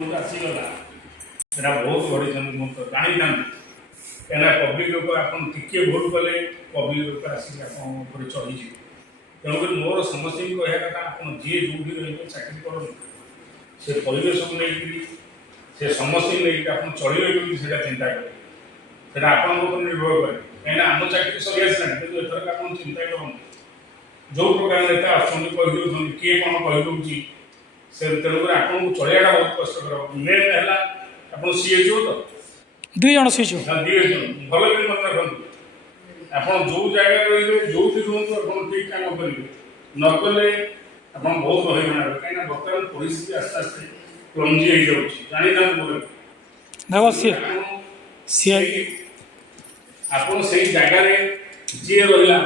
आसीगला सेटा बहुत बड़ी तो जानी था क्या पब्लिक लोग आप भूल कले पब्लिक लोग आसिक आप चढ़ी तेणुक मोर समस्त कह कथा आप जी जो रही चाकरी कर से परिवेश को लेकिन से समस्त लेकिन आप चलिए चिंता करें आप निर्भर कै कहीं आम चाकरी सरी आसला कि एथरक आप चिंता करूँ जो प्रकार नेता आसदे किए कौन कहीदे से तेणुक आपको चलिया बहुत कष्ट मेन है आप सीएचओ तो दुई जन सीएचओ भल कि मन रखु आप जो जगह रही जो रुहतु आप ठीक काम करेंगे नकले आप बहुत हईराण कहीं बर्तमान परिस्थिति आस्ते आस्ते क्लमजी हो जानी आप जगार जी रहा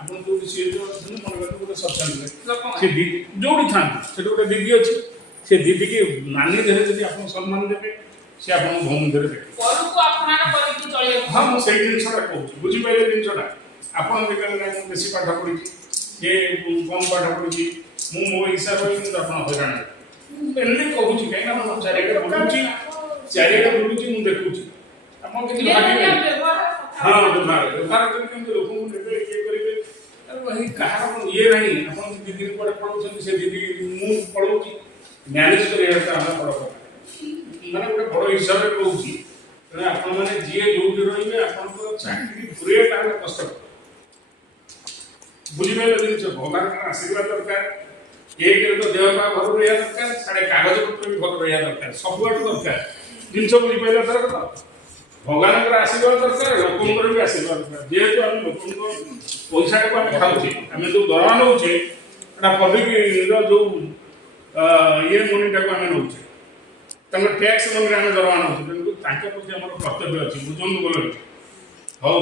आप जो सीएचओ गोटे सब्सटेंस जो था से गोटे दीदी अच्छी से दीदी की नानी देह जब आप सम्मान देते सी आप भौम देह देखे हाँ मुझे जिनसा कहूँ बुझीपारे जिनसा आप बेसी पाठ पढ़ी ये कम पाठ पढ़ी मो हिसाब से हईराण एमती कहूँ कहीं चारिटे बुलूची चारिटे बुलूची मुझे देखुची हाँ व्यवहार व्यवहार करके लोक करेंगे कहार ये नहीं आप दीदी कड़े पढ़ाऊँ से दीदी मुझे पढ़ाऊँ मैनेज कर बड़ कथा मैंने गोटे बड़ हिसाब से कहूँ आपने जी जो रही आप चाकरी पूरे कष्ट बुझीपारे जिन भगवान आशीर्वाद दरकार एक तो देह पा भल रहा दरकार साढ़े कागज पत्र भी भल रहा दरकार सब दरकार जिन बुझीपारे दरकार भगवान आशीर्वाद दरकार लोक भी आशीर्वाद दरकार जेहेतु आम लोक पैसा को आम खाऊे आम जो दरमा नौचे पब्लिक जो ये मनीटा को आम नौचे टैक्स मनी आम दरमा नौचे प्रति कर्तव्य अच्छी बुझे बोल हो